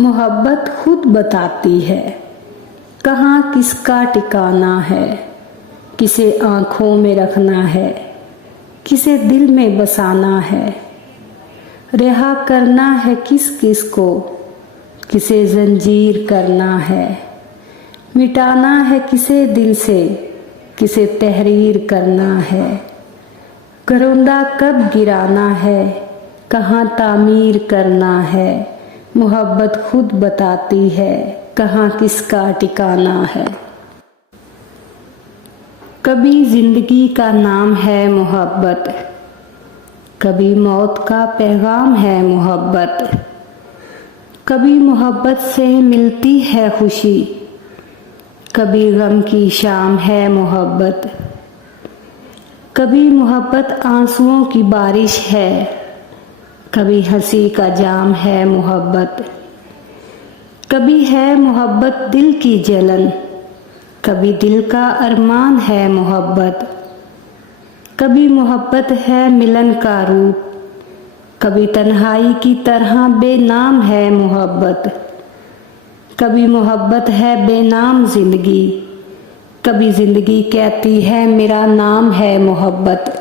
मोहब्बत खुद बताती है कहाँ किसका ठिकाना है, किसे आँखों में रखना है, किसे दिल में बसाना है। रिहा करना है किस किस को, किसे जंजीर करना है। मिटाना है किसे दिल से, किसे तहरीर करना है। घरौंदा कब गिराना है, कहाँ तामीर करना है। मोहब्बत खुद बताती है कहाँ किसका ठिकाना है। कभी जिंदगी का नाम है मोहब्बत, कभी मौत का पैगाम है मोहब्बत। कभी मोहब्बत से मिलती है खुशी, कभी गम की शाम है मोहब्बत। कभी मोहब्बत आंसुओं की बारिश है, कभी हंसी का जाम है मोहब्बत। कभी है मोहब्बत दिल की जलन, कभी दिल का अरमान है मोहब्बत। कभी मोहब्बत है मिलन का रूप, कभी तन्हाई की तरह बेनाम है मोहब्बत। कभी मोहब्बत है बेनाम जिंदगी, कभी जिंदगी कहती है मेरा नाम है मोहब्बत।